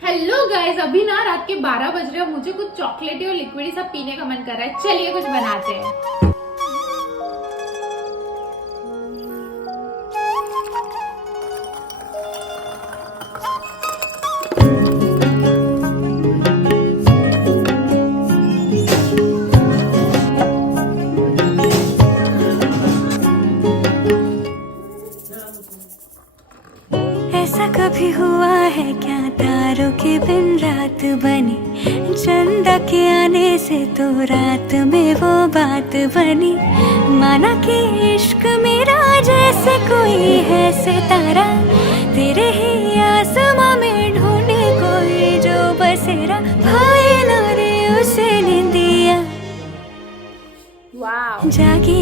Hello guys, अभी ना रात के 12 बज रहे हैं। मुझे कुछ चॉकलेटी और लिक्विडी सब पीने का मन कर रहा है। चलिए कुछ बनाते हैं। ऐसा कभी हुआ है क्या, तारों के बिन रात बनी, चंदा के आने से तो रात में वो बात बनी। माना कि इश्क मेरा जैसे कोई है सितारा, तेरे ही आसमां में ढूंढे कोई जो बसेरा, भाई ना रे उसे निंदिया वाह। जागी